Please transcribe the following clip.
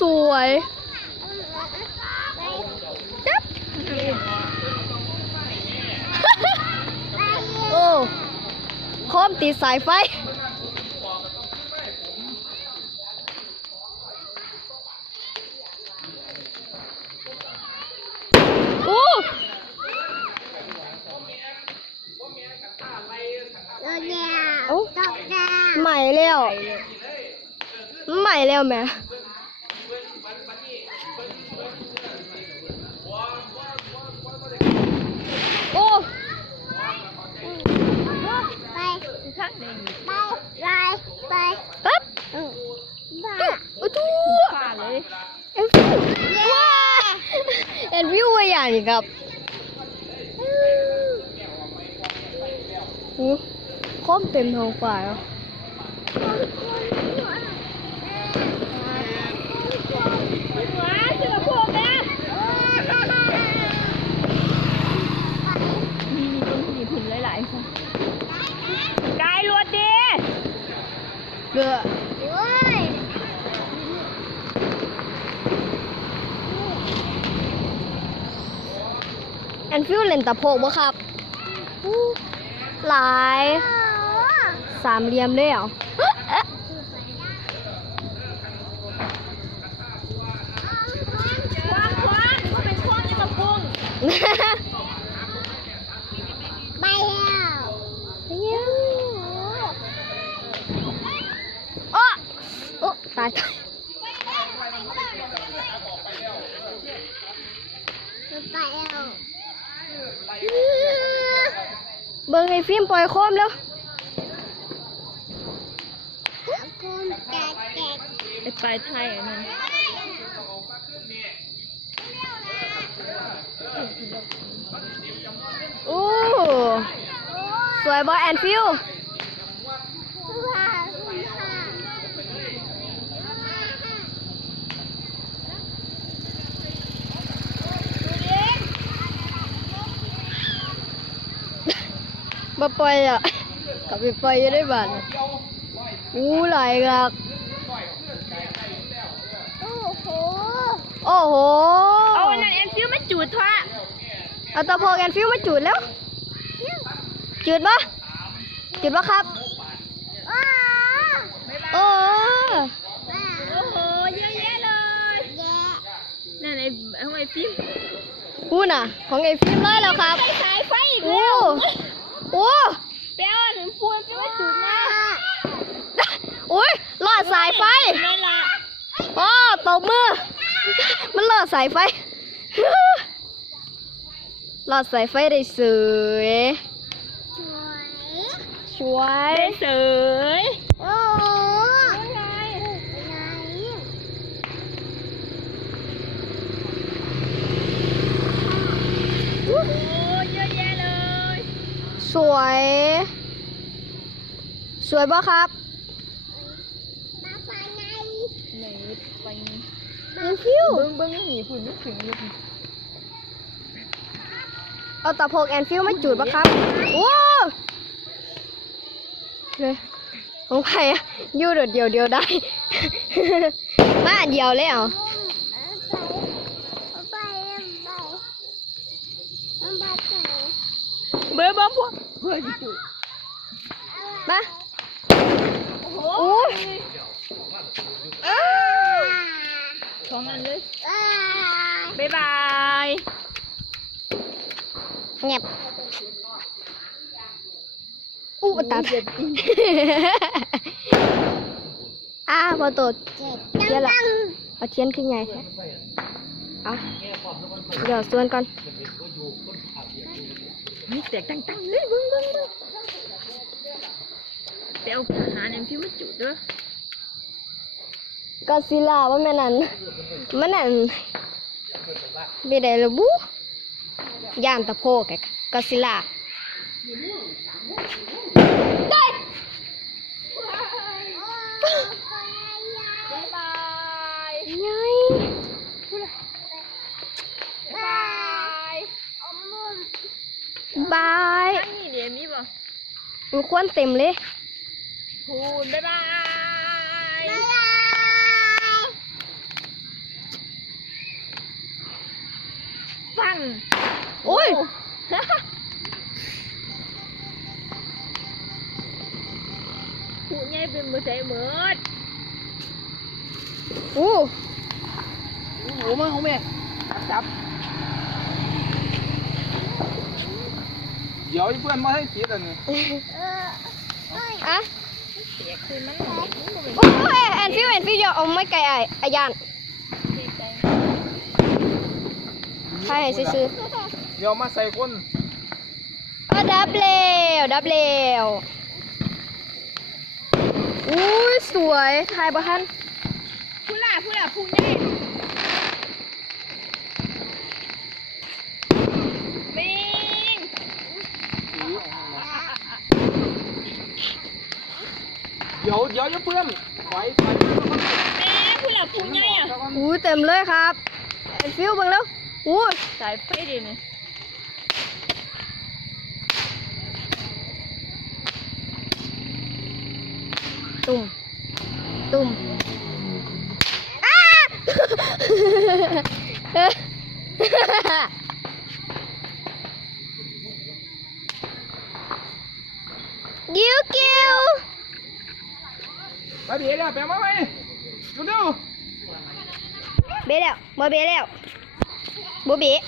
สวยจับโอ้โคมตีสายไฟโอ้เอ้าใหม่แล้วใหม่แล้วแม่โอ้ ข้างหนึ่ง ปั๊บตุ๊โอ้ตู้ ฝ่าเลย เอ็นฟิวว้าเอ็นฟิวว่าอย่างนี้ครับโอ้คมเต็มท้องฟ้าแล้วาเสือพวกแม่มีมีต้นมีผุนหลายๆค่ะกายรวดดี เรือแอนฟิวเล่นตะโพกบ่ครับอู้หลาย สามเหลี่ยมเลยเหรอควางควางมันเป็นควางยังมาปุ้งโอ้โอ้ตายตาย เบิ่งไอ้ฟิล์มปล่อยโคมแล้วไอ้ปลายไทยอันนั้นโอ้ สวยบอแอนฟิว มาปล่อยอะกลับไปปล่อยอยู่ได้บ้านอู้หลายครับโอ้โห เอาอันนั้นแอนฟิวไม่จูดท่าเอาตะโพกแอนฟิวมาจุดแล้วจุดปะจุดปะครับโอ้โอ้โห เยอะแยะเลยนั่นไอ้ทำไมฟิล์มพูน่ะ ของไอ้ฟิล์มเลยแล้วครับไปสายไฟอีกโอ้แล้ว โอ้เปียวหนึ่งพูนฟิวไม่จูดนะโอ้ยลอดสายไฟนั่นล่ะอ๋อตบมือ มันลอดสายไฟลอดสายไฟได้สวย สวยได้เสย โอ้ โอ้เยอะแยะเลย สวย สวยปะครับไหนไปอินฟิวเบิ้งเบิ้งหนีฝุ่นไม่ถึงเลยเอาตะโพกแอนฟิวมาจูดปะครับโอ้เลยของใครอะอยู่เดียวเดียวเดียวได้ มาอันเดียวเลยเหรอเบิ้งเบิ้งพวกเฮ้ยจุดมาโอ้โหโอ้ยสองอันเลยบ๊ายบายเงียบอู้ตัดอ้าพอตดเทียนละเอาเทียนขึ้นใหญ่แท้เอาเดี๋ยวส่วนก่อนนี่แตกตั้งๆเลยเบิ้งเบิ้งเบิ้ง ไปเอาอาหารแอมฟิวมาจุดเด้อก็ซิล่าว่าแม่นั่นมันนั่นไปได้ระบุย่านตะโพกอะก็ซิล่าได้บ๊ายบายไงบ๊ายบายบายอันนี้เดี๋ยวมีป่ะมันควรเต็มเลย พูนบ๊ายบาย บ๊ายบายฟังอุ้ย พูนใหญ่เป็นมือใส่หมืดโอ้โอ้โหมาของแม่จับ เดี๋ยวเพื่อนมาให้คิดอัเนี่ยอะ โอ้ยแอนฟิวแอนฟิวอย่าเอาไม่ไกลไอ้อายานเสียใจใช่ซื้อเดี๋ยวมาใส่คนๆก็ดับเร็วดับเร็วอุ้ยสวยถ่ายบ่ทันผู้ล่ะผู้ล่ะผู้ใหญ่มิง เดี๋ยวเดี๋ยวอย่าเพื่อนถอยถอยแม่ผู้ล่ะผู้ใหญ่อะอู้เต็มเลยครับแอนฟิวเบังแล้วอู้สายไฟดิเนี่ยตุ่มตุ่มอ้ากิ้วกิ้ว มาเดี๋ยวไปลมาไหมดูดูเบะแล้วบ่เบะแล้วบ่เบะ